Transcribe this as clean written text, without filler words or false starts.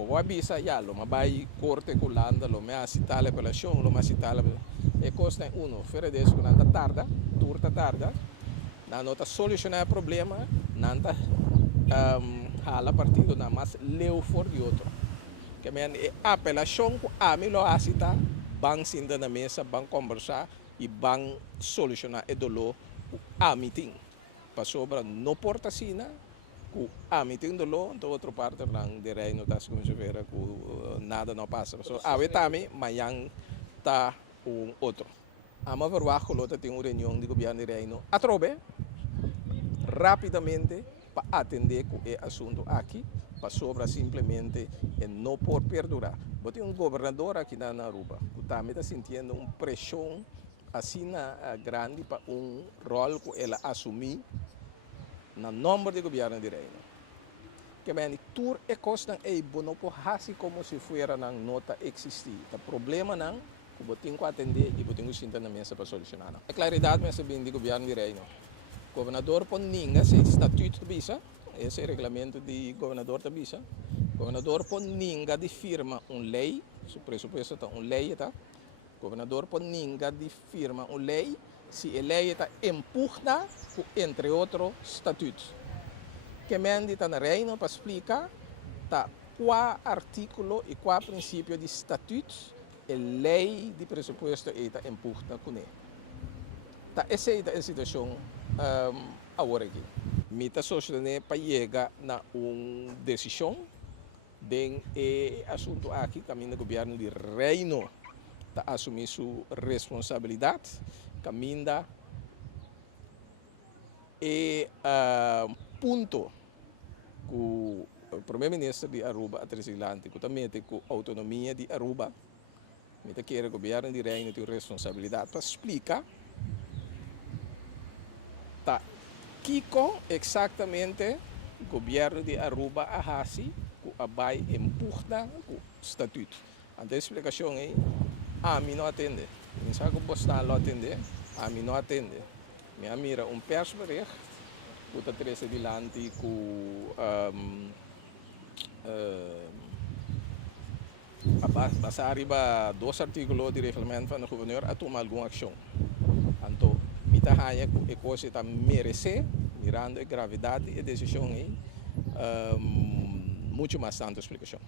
Boa avisa ya lo ma vai corte culanda lo me assita la relazione lo ma assita la e costa uno fere adesso che nanta tarda turta tarda na nota solucionar problema nanta hala partido na mas leu for de outro que men e apelação com a mi lo assita bang sinda na mesa bang conversar e bang solucionar e dolo a meeting pa sobra no porta sina ku a meeting dolo do outro parte lang de reino das como se vera ku nada não passa so awe tami mayang ta outro ama verwacht lota tem uma reunião de governo de reino atrobe rapidamente para atender com o assunto aqui para sobra simplesmente e não por perdurar. Bote governador aqui na Aruba que também está sentindo uma pressão assim grande para rol que ela assumir no nome do governo de reino. Que bem, tur e costa é bono por assim como se fuera na nota existir. O problema não que botem que atender e botem que sentar na mesa para solucionar. A claridade mas bem do governo de reino. O governador pode ninguém se estatuto de bisa, esse é o regulamento do governador de bisa. O governador pode ninguém de firma lei, se o pressuposto está lei, tá? O governador pode ninguém de firma lei, se a lei está empurrada, entre outros estatutos. Que mende está na reino para explicar, tá qual artículo e qual princípio de estatutos a lei de pressuposto está empurrada com ele. Tá, essa é a situação agora aqui. Mita sostener para chegar na uma decisão de assunto aqui, caminho do governo de reino tá assumir sua responsabilidade, caminho e ponto que o primeiro-ministro de Aruba, Atlântico, também tem a autonomia de Aruba, mita quer o governo de reino tem responsabilidade para explicar tá Kiko exatamente o governo de Aruba a hasi que vai empurrar o estatuto. A explicação é a mim não atende. Não sabe que você não atende, a mim não atende. Minha mira persbericht que está três adiante com basta arriba dois artículos de regulamento do governador a tomar alguma ação. Então mita haya que coisa está merecer mirando a gravidade e decisão muito mais tanta explicação.